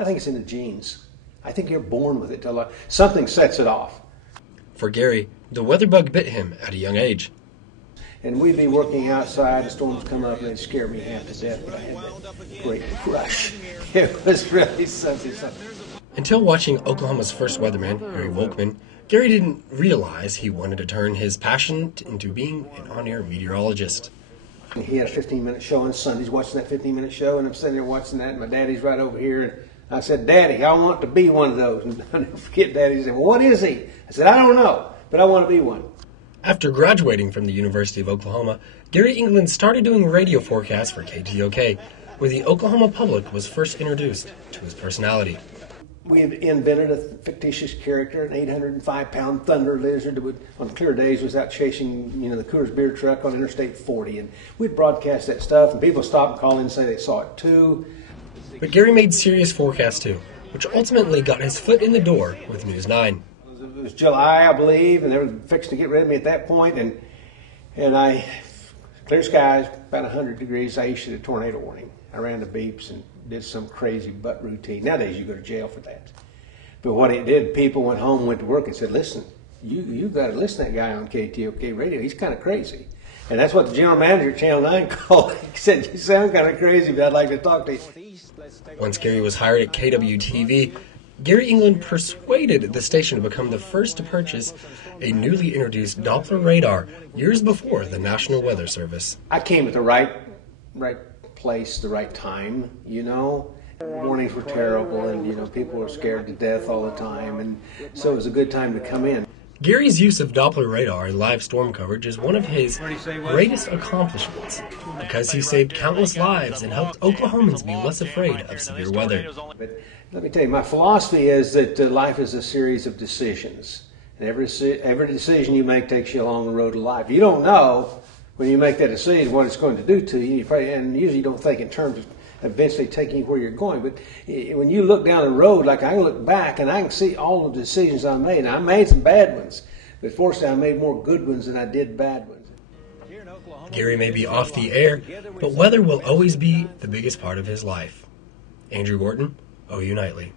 I think it's in the genes. I think you're born with it. Something sets it off. For Gary, the weather bug bit him at a young age. And we'd be working outside, the storms come up, and they'd scare me half to death, but I had that great rush. It was really something. Until watching Oklahoma's first weatherman, Harry Volkman, Gary didn't realize he wanted to turn his passion into being an on-air meteorologist. He had a 15-minute show on Sundays, watching that 15-minute show, and I'm sitting there watching that, and my daddy's right over here, and I said, "Daddy, I want to be one of those." And I'll never forget Daddy said, "Well, what is he?" I said, "I don't know, but I want to be one." After graduating from the University of Oklahoma, Gary England started doing radio forecasts for KTOK, where the Oklahoma public was first introduced to his personality. We invented a fictitious character, an 805-pound thunder lizard that would, on clear days, was out chasing, the Coors beer truck on Interstate 40, and we'd broadcast that stuff, and people stopped and call in and say they saw it too. But Gary made serious forecasts too, which ultimately got his foot in the door with News 9. It was July, I believe, and they were fixed to get rid of me at that point, and I, clear skies, about 100 degrees, I issued a tornado warning. I ran the beeps and did some crazy butt routine. Nowadays you go to jail for that. But what it did, people went home, went to work and said, "Listen, you've got to listen to that guy on KTOK radio. He's kind of crazy." And that's what the general manager at Channel 9 called it. He said, "You sound kind of crazy, but I'd like to talk to you." Once Gary was hired at KWTV, Gary England persuaded the station to become the first to purchase a newly introduced Doppler radar years before the National Weather Service. I came at the right place, the right time, Mornings were terrible, and, people were scared to death all the time, and so it was a good time to come in. Gary's use of Doppler radar in live storm coverage is one of his greatest accomplishments because he saved countless lives and helped Oklahomans be less afraid of severe weather. But let me tell you, my philosophy is that life is a series of decisions, and every decision you make takes you along the road of life. You don't know when you make that decision what it's going to do to you, and usually you don't think in terms of eventually taking you where you're going. But when you look down the road, like I can look back and I can see all the decisions I made. And I made some bad ones, but fortunately I made more good ones than I did bad ones. Gary may be off the air, but weather will always be the biggest part of his life. Andrew Gorton, OU Nightly.